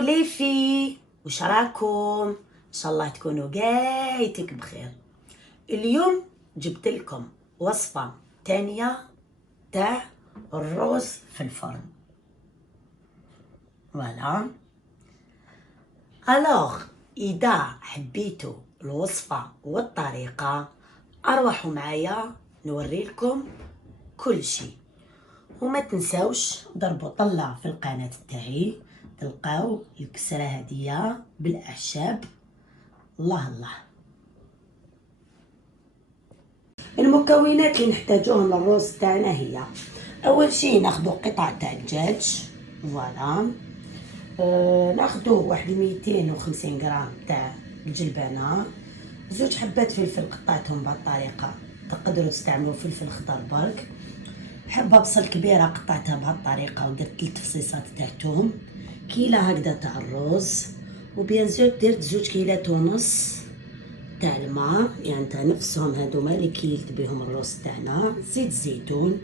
لي في وش راكم؟ ان شاء الله تكونوا قايتك بخير. اليوم جبت لكم وصفة تانية تاع الرز في الفرن. فوالا. الوغ اذا حبيتوا الوصفة والطريقة اروحوا معايا نوري لكم كل شيء، وما تنساوش ضربوا طلع في القناة تاعي تلقاو الكسرة هدية بالاعشاب. الله الله. المكونات اللي نحتاجوهم للرز تاعنا هي اول شيء ناخذ قطع تاع الدجاج. فوالا. ناخذ واحد 250 غرام تاع الجلبانه، زوج حبات فلفل قطعتهم بهذه الطريقه، تقدروا تستعملوا فلفل خضر برك. حبه بصل كبيره قطعتها بهذه الطريقه ودرت 3 فصيصات تاع توم، كيله هكذا تاع الرز، وبيان زور درت 2 كيلات ونص تاع الماء، يعني تاع نفسهم هذوما اللي كيلت بهم الرز تاعنا. زيت زيتون،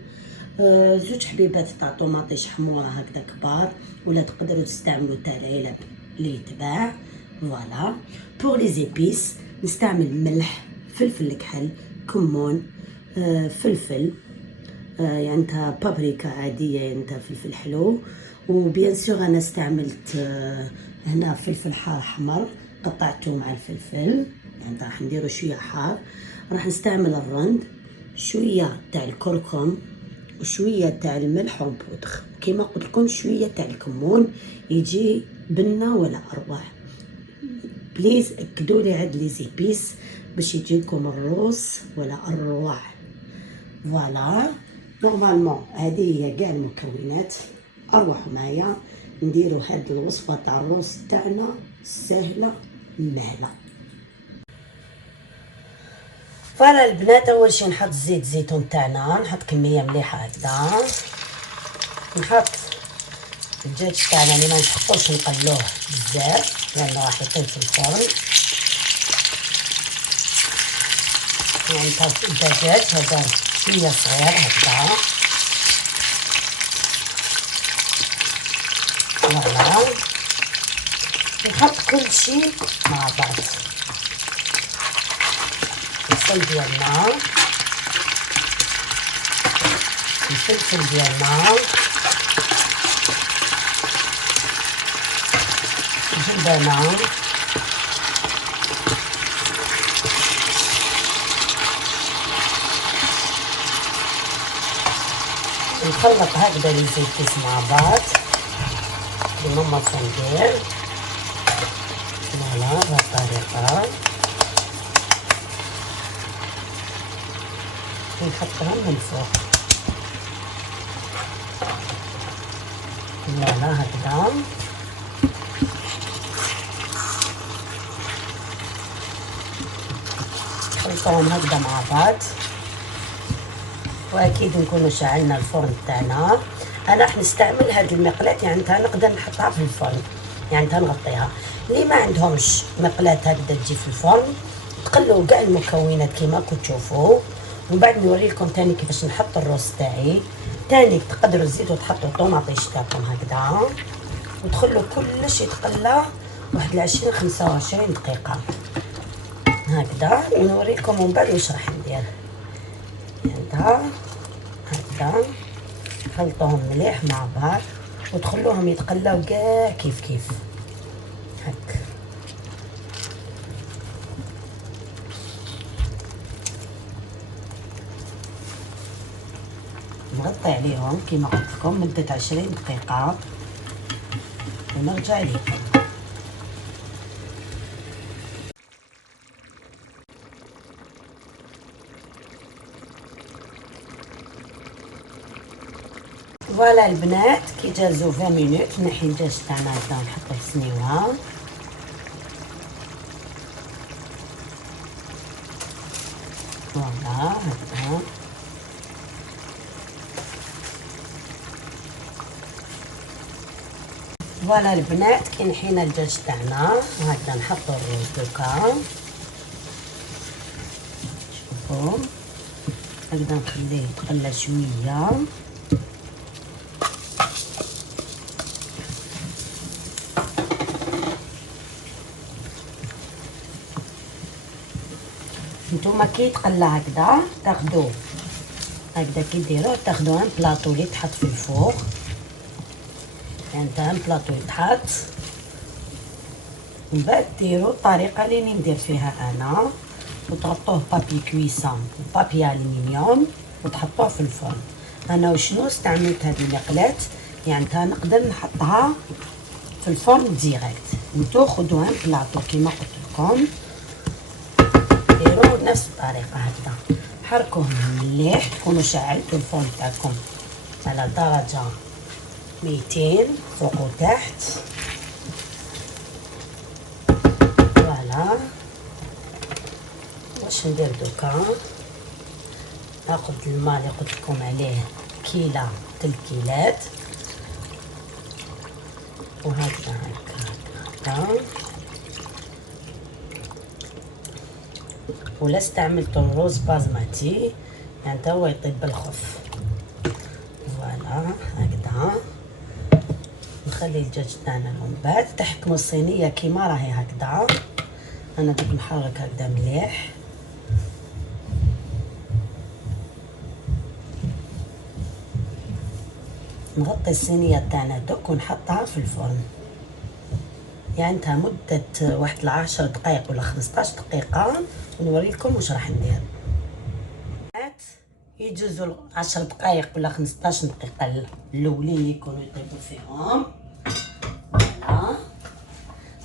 زوج حبيبات تاع طوماطيش حموره هكذا كبار، ولا تقدروا تستعملوا تاع العلب اللي يتباع. فوالا. بور لي زيبيس نستعمل ملح، فلفل الكحل، كمون، فلفل، يعني تاع بابريكا عاديه، يعني تاع فلفل حلو. وبيان سور انا استعملت هنا فلفل حار احمر قطعته مع الفلفل، يعني راح نديرو شويه حار. راح نستعمل الرند، شويه تاع الكركم، وشويه تاع الملح والبودخ، كيما قلت لكم شويه تاع الكمون يجي بنه ولا اروع. بليز اكدوا لي هاد لي زيبيس باش يجيكم الروز ولا اروع. فوالا. نورمالمون هذه هي كاع المكونات. اروحوا معايا نديروا هاد الوصفه تاع الروز تاعنا سهله مهله. فوالا البنات، اول شي نحط زيت زيتون تاعنا، نحط كميه مليحه هكذا. نحط الدجاج تاعنا اللي ما نحطوش نقلوه بزاف لانه راح يطيب في الفرن. يعني الدجاج هذا شويه صغير هكذا. فوالا. نحط كل شيء مع بعض، البصل ديالنا، الفلفل ديالنا، الجلبانه، نخلط هكذا لي زيبيس مع بعض كيما ما ندير. فوالا بهذه الطريقه نحطها من فوق. فوالا هكذا. نخلطوهم هكذا مع بعض، واكيد نكونوا شعلنا الفرن تاعنا. انا راح نستعمل هذه المقلاة، يعني نقدر نحطها في الفرن، يعني نغطيها. اللي ما عندهمش مقلاة هكذا تجي في الفرن تقلوا كاع المكونات كيما راكم تشوفوا، ومن بعد نوري لكم تاني كيفاش نحط الرز تاعي. تاني تقدروا تزيدوا تحطوا طوماطيش تاعكم هكذا وتخلوا كلش يتقلى واحد 20 25 دقيقه هكذا، ونوري لكم من بعد واش راح ندير. هكذا خلطوهم مليح مع بعض وتخلوهم يتقلاو كاع كيف كيف هك. نغطي عليهم كيما قلت لكم مدة 20 دقيقة ونرجع لكم. فوالا البنات، كي جازو 20 مينوت نحي الدجاج تاعنا هكذا ونحطو في سنيوه. فوالا هكذا. فوالا البنات، كي نحينا الدجاج تاعنا هكذا نحطو الرز دوكا. شوفو هكذا نخليه يتقلى شويه. نتوما كي يتقلى هكذا تاخدوه هكذا كي ديروه تاخدو ان بلاطو اللي تحط في الفوق، يعني ان بلاطو يتحط، من بعد ديرو الطريقه اللي ندير فيها انا، وتغطوه بابي كويسون بابي الومنيوم وتحطوه في الفرن. انا وشنو استعملت هذه المقلاة، يعني نقدر نحطها في الفرن ديريكت. نتو خذوا ان بلاطو كيما قلت لكم، ديروا نفس الطريقه هكذا، حركوه مليح، تكونوا شعلتوا الفرن تاعكم على درجه 200 فوق وتحت. فوالا واش ندير دوكا، ناخذ الماء اللي قلت لكم عليه كيله 3 كيلات، وهكذا هكا ولا استعملت الرز بازماتي يعني تا هو يطيب بالخف. فوالا هكذا نخلي الدجاج تاعنا من بعد تحكموا الصينيه كيما راهي هكذا. انا دوك نحرك هكذا مليح، نغطي الصينيه تاعنا دوك ونحطها في الفرن، يعني انتها مده واحد 10 دقائق ولا 15 دقيقه، ونوريكم واش راح ندير. يجوزوا 10 دقائق ولا 15 دقيقه الاولين يكونوا يطيبوا فيهم. فوالا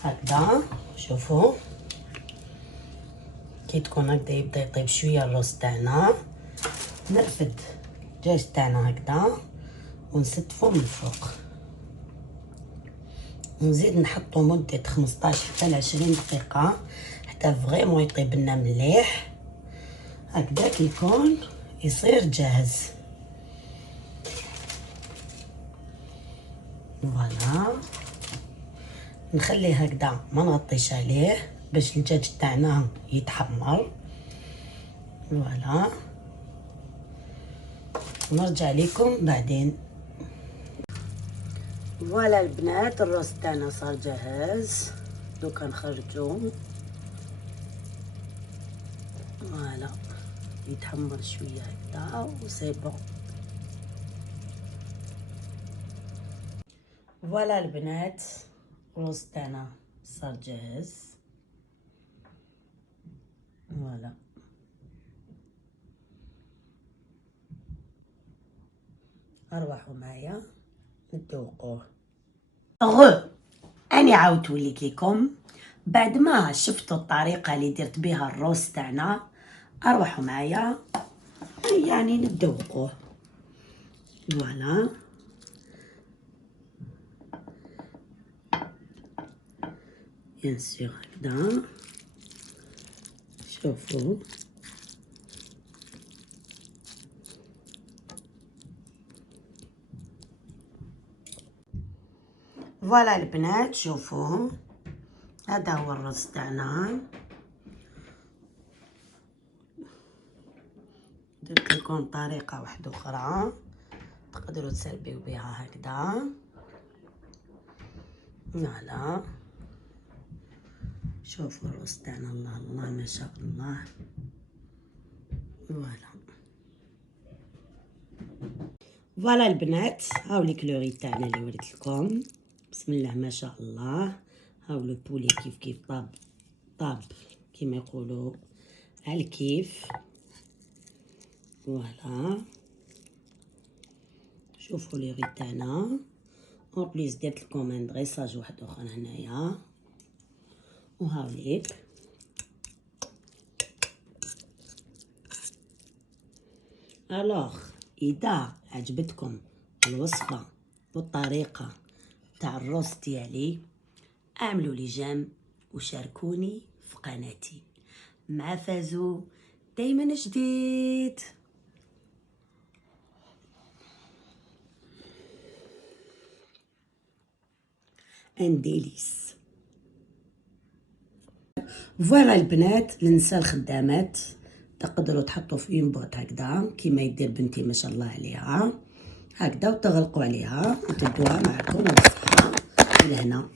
هكذا شوفوا كي تكون هكذا يبدا يطيب شويه الرز تاعنا، نرفد الدجاج تاعنا هكذا ونستفو من الفوق، ونزيد نحطو مدة 15 حتى 20 دقيقة حتى فريمون يطيب لنا مليح هكذا كي يكون يصير جاهز. فوالا نخليه هكذا ما نغطيش عليه باش الدجاج تاعنا يتحمر. فوالا نرجع لكم بعدين. فوالا البنات الرز تاعنا صار جاهز، دوكا نخرجو. فوالا يتحمر شويه هكذا وسي بون. فوالا البنات الرز تاعنا صار جاهز. فوالا ارواحوا معايا نذوقوه. اني عاودت وليت لكم بعد ما شفتوا الطريقه اللي درت بها الروز تاعنا، اروحوا معايا يعني نذوقوه. فوالا بيان سور هكذا شوفوا. فوالا البنات شوفوا هذا هو الرز تاعنا. درت لكم طريقه واحده اخرى تقدروا تسربيو بها هكذا. فوالا شوفوا الرز تاعنا الله الله ما شاء الله. فوالا البنات هاو لي كلوري تاعنا اللي وريت لكم، بسم الله ما شاء الله. هاو لو بولي كيف طاب كيما يقولوا على الكيف. فوالا شوفوا لي ري تاعنا. اون بليس درت لكم ان دريساج واحد اخر هنايا، وهاو ليك. الوغ اذا عجبتكم الوصفه والطريقه تاع الرز ديالي اعملوا لي جيم وشاركوني في قناتي. مع فازو دايما جديد. انديليس. فوالا البنات النساء الخدامات تقدروا تحطوا في اون بوط هكذا كيما يدير بنتي ما شاء الله عليها هكذا، وتغلقوا عليها وتدوها معكم بالصحه. لهنا